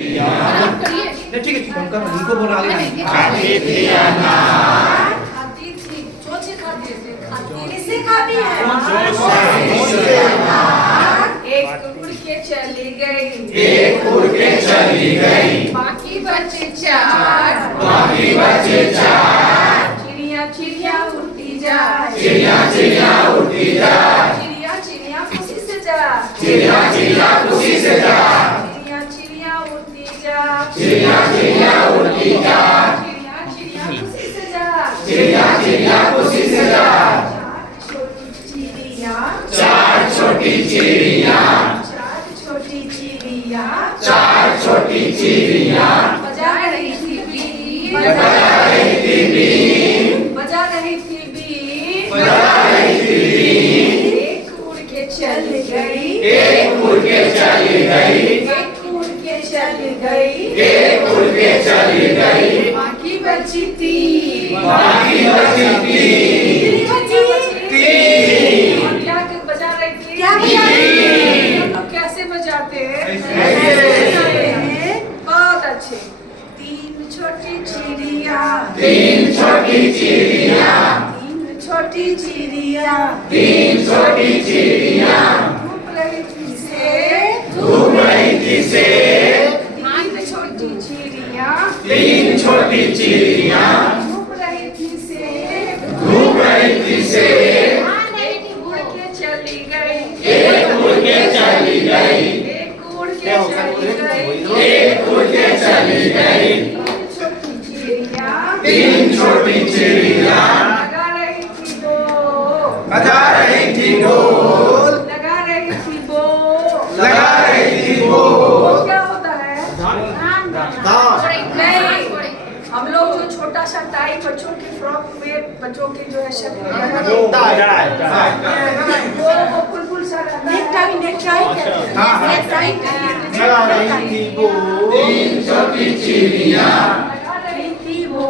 नहीं ठीक है उनका उनको बोला आगे किससे खाती है? एक उड़ के चली गई, एक उड़ के चली गई, बाकी बचे चार, बाकी बचे चार। चिड़िया चिड़िया उड़ती जाए, चिड़िया चिड़िया उड़ती जाए, चिड़िया चिड़िया खुशी से जा, चिड़िया चिड़िया खुशी से जा, चिड़िया चिड़िया उड़ती जा, चिड़िया चिड़िया उड़ती जा, चिड़िया चिड़िया खुशी से जा, चिड़िया चिड़िया खुशी से जा। चार छोटी चिड़िया, चार छोटी चिड़िया, चार छोटी चार छोटी चिड़िया चिड़िया बजा रही थी बीन, बजा रही थी बीन, बजा रही थी बीन, बजा रही थी बीन। एक उड़ के चली गई, एक उड़ के चली गई, एक उड़ के चली गई, एक उड़ के चली गई, बाकी बची तीन, बाकी बची तीन। और क्या बजा रही थी? क्या बजा रही थी? हम लोग कैसे बजाते हैं? ऐसे। बहुत अच्छे। तीन छोटी चिड़िया, तीन छोटी चिड़िया, तीन छोटी चिड़िया तीन छोटी चिड़िया धूप रही थी से, घूम रही थी से। तीन छोटी चिड़िया तीन छोटी चिड़िया धूप रही थी से, घूम रही थी से। एक उड़ के चली गई, एक उड़ के चली गई, एक उड़ के चली गई, एक उड़ के चली गई, तीन छोटी चिड़िया तीन छोटी चिड़िया लगा रही थी दो, बजा रही थी ढोल, लगा रही थी बोल। लगा रही थी बोल। वो क्या होता है? नहीं, हम लोग जो छोटा सा टाई बच्चों की फ्रॉक में बच्चों के जो है शक्ल वो फुल सा रहता है। नेकटाई लगा रही थी वो तीन छोटी चिड़िया लगा रही थी वो,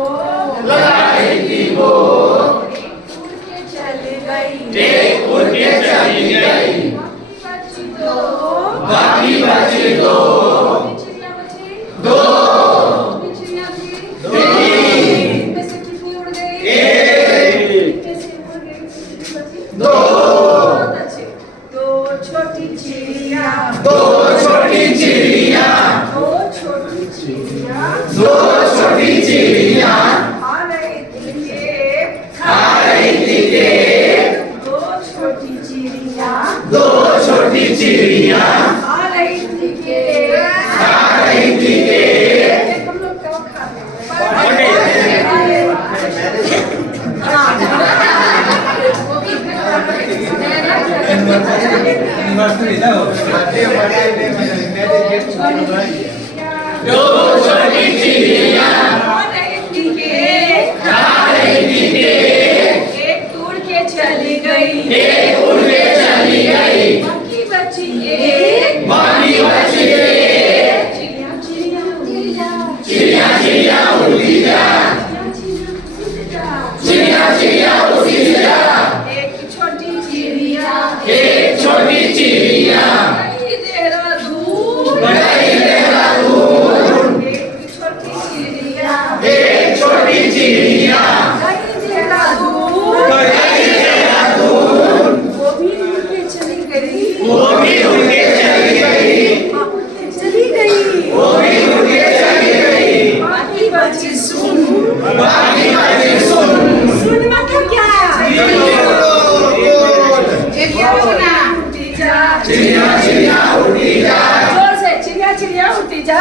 लगा रही थी वो, एक उड़ के चली गई, एक उड़ के चली गई, बाकी बची दो, बाकी बची दो, कितनी चिड़िया बची? दो, कितनी चिड़िया थी? तीन, इनमें से कितनी उड़ गई? एक, इनमें से उड़ गई कितनी बची? दो, बहुत अच्छे। दो छोटी चिड़िया, दो छोटी चिड़िया, दो छोटी चिड़िया दो छोटी चिड़िया खा रही थी केक, खा रही थी केक, दो छोटी चिड़िया दो छोटी चिड़िया खा रही थी केक, खा रही थी केक। केक हम लोग कब खाते दो छोटी चिड़िया खा रही थी केक, खा रही थी केक, एक उड़ के चली गई, एक उड़ के चली गई, बाकी बची एक, बाकी बची एक। चिड़िया चिड़िया उड़ी जा, चिड़िया चिड़िया उड़ती जा, चिड़िया चिड़िया उड़ती जा, एक छोटी चिड़िया एक छोटी चिड़िया कहीं देहरादून, गई देहरादून, एक छोटी चिड़िया एक छोटी चिड़िया कहीं देहरादून, गई देहरादून, वो भी उड़ के चली गई, वो भी उड़ के चली गई, चली गई, वो भी उड़ के चली गई, बाकी बची सुन, बाकी बची सुन। सुन मतलब क्या है? चिड़िया उड़ती जा, चिड़िया चिड़िया उड़ती जा, जोर से चिड़िया चिड़िया उड़ती जा,